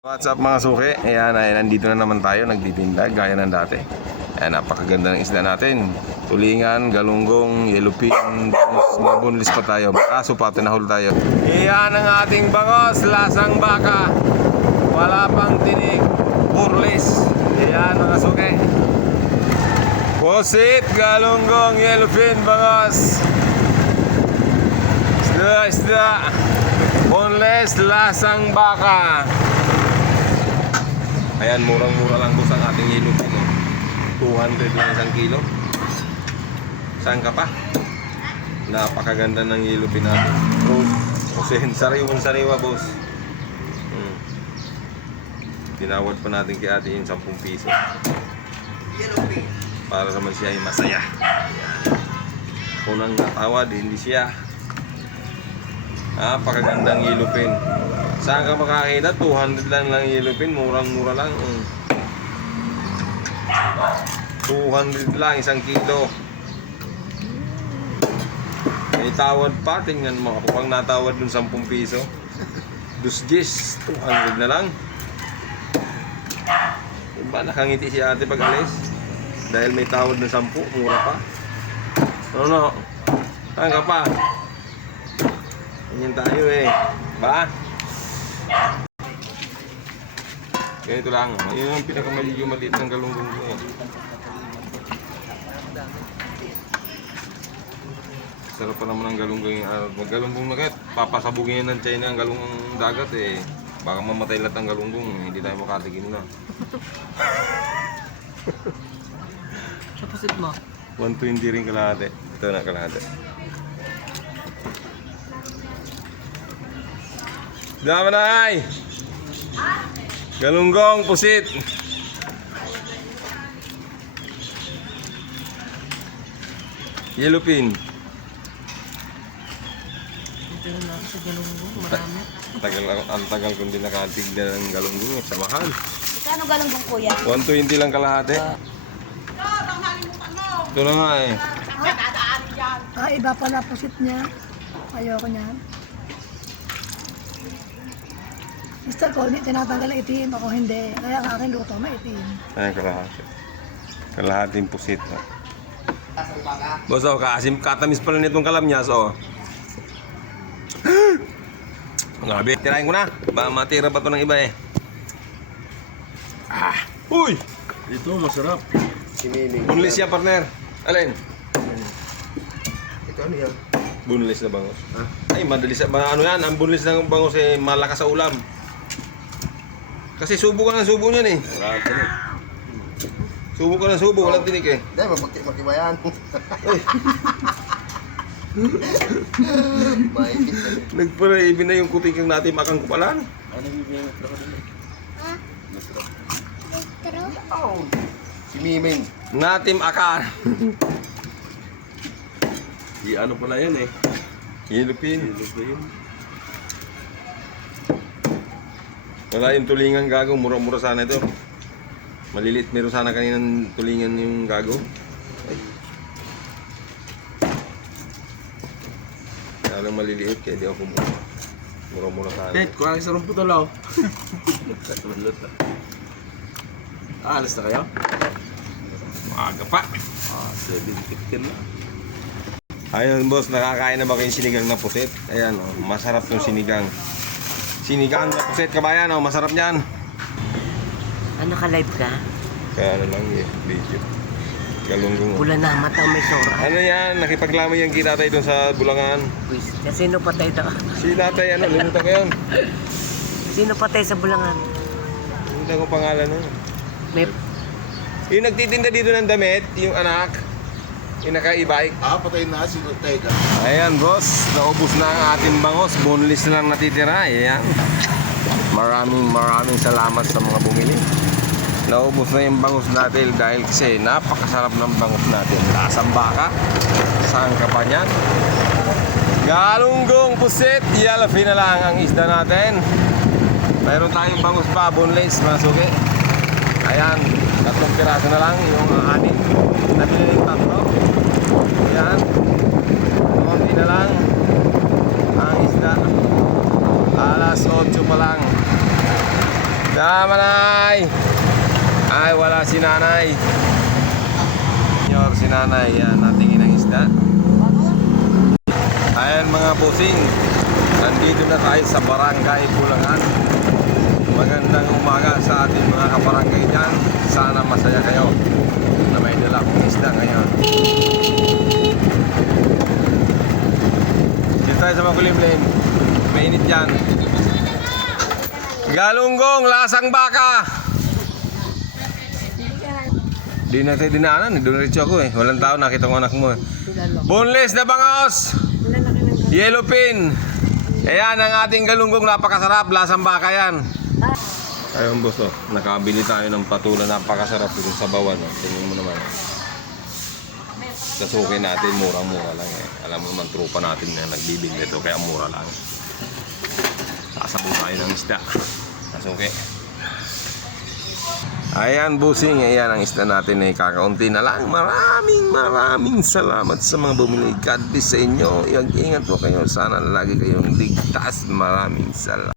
What's up mga suki? Ayan, nandito na naman tayo, nagtitinda gaya ng dati. Ayan, napakaganda ng isda natin. Tulingan, galunggong, yellowfin, mga boneless pa tayo. Aso pa, tinahol tayo. Ayan ang ating bangos, lasang baka. Wala pang tinik, burlis. Ayan mga suki. Pusit, galunggong, yellowfin, bangos. Isda. Boneless, lasang baka. Ayan, murang-mura lang boss ang ating yellowfin. 200 lang isang kilo. Saan ka pa? Napakaganda ng yellowfin natin. Kasi sariwang-sariwa boss. Tinawad pa natin kay ate yung 10 piso. Yellowfin. Para naman siya ay masaya. Kung nang natawad, hindi siya. Napakagandang yellowfin. Saan ka makakita? 200 lang yellowfin. Murang-mura lang. 200 lang isang kilo. May tawad pa. Tingnan mo. Ako pang natawad dun 10 piso. Dusgis. 200 na lang. Diba nakangiti si ate pag alis? Dahil may tawad ng 10. Mura pa. Ano? Saan ka pa? Ganyan tayo eh. Ba? Ganito lang. Yun yung pinakamaliyo maliit ng galunggong ko. Sarap pa naman ang galunggong. Galunggong na kahit papasabugin yan ng China ang galunggong dagat eh. Baka mamatay lahat ang galunggong. Hindi tayo makatigim na. Sa pusit mo? 120 rin kalahati. Ito na kalahati. Dama na ay! Galunggong, pusit. Yellowfin. Ito na ako sa galunggong. Marami. Ang tagal kong din nakatignan ng galunggong at samahan. Kano galunggong kuya? 120 lang kalahati. Ito na nga eh. Iba pala pusit niya. Ayoko niyan. Mister ko, tinatanggal ang itim. Ako hindi. Kaya ang aking luto, may itim. Ayan kalahati. Kalahating pusit. No? Boss, katamis pala nitong kalamnyas, oh. Grabe, tirahin ko na. Ba matira pa to ng iba eh. Uy! Ito masarap. Bunlis siya, partner. Alin? Ito ano yan? Bunlis na bangos. Ay, madali sa ano yan, ang bunlis ng bangos eh malakas sa ulam. Kasi subo ka ng subo niyan eh. Subo ka ng subo, walang tinik eh. Hindi, makibayan. Mahigit na. Nagparaibin na yung kutikang natin makang kupalan. Ano bibigyan mo ako din? Oh, si Miming. Natim akan. Di ano pala yan eh. Yellowfin. Yun. Wala yung tulingan gago, mura-mura sana ito. Maliliit, meron sana kaninang tulingan yung gago. Ay. Kaya lang maliliit, kaya di ako mura. Mura-mura sana. Kahit kuha sa rumpo tulaw. Alas na kayo? Maaga pa. 7:15 na. Ayun boss, nakakain na ba kayong sinigang na pusit? Ayan, oh, masarap yung sinigang. Sinigang na pusit, kabayan, oh, masarap niyan. Ano ka-live ka? Kaya ano lang, video. Galunggong. Pula na mata may sora. Ano yan, nakipaglamay yung kita tayo doon sa Bulangan. Kasi sino patay ito? Si tatay, ano, limutan ko yun. Sino patay sa Bulangan? Limutan ko pangalan nun. May Yung nagtitinda dito ng damit, yung anak, yung naka-e-bike. Patay na si Tega. Ayan boss, naubos na ang ating bangos, boneless na lang natitira. Ayan. Maraming salamat sa mga bumili. Naubos na yung bangus natin dahil kasi napakasarap ng bangus natin. Lasang baka, saan ka pa niyan? Galunggong, pusit, yellowfin na lang ang isda natin. Mayroon tayong bangus pa, boneless, mga suki. Ayan, 3 piraso na lang yung anin. Nabili yung 3. Ayan. Konti na lang ang isda. Alas 8 pa lang. Tama, Nay! Ay, wala si Nanay. Senyor, si Nanay. Yan, natingin ang isda. Ayan mga pusing. Nandito na tayo sa Barangay Bulangan. Magandang umaga sa ating mga kabarangay dyan. Sana masaya kayo na may dala kong isda ngayon. Dito tayo sa Makulimlim. Mainit dyan. Galunggong, lasang baka. Di na tayo dinaanan. Doon rin ako eh. Walang tao, nakita ko anak mo eh. Boneless na bangaos. Yellowfin. Ayan ang ating galunggong, napakasarap. Lasang baka yan. Ayun boss, oh. Nakabili tayo ng patula, napakasarap dito sa bawan. Oh. Tingnan mo naman. Kasukin natin, murang-mura lang eh. Alam mo naman, tropa natin na nagbibili ito, kaya mura lang. Sasabo tayo ng isda. Kasuki. Ayan busing, ayan ang isda natin ay kakaunti na lang. Maraming salamat sa mga bumili. God bless sa inyo. Ingat po kayo. Sana lagi kayong ligtas. Maraming salamat.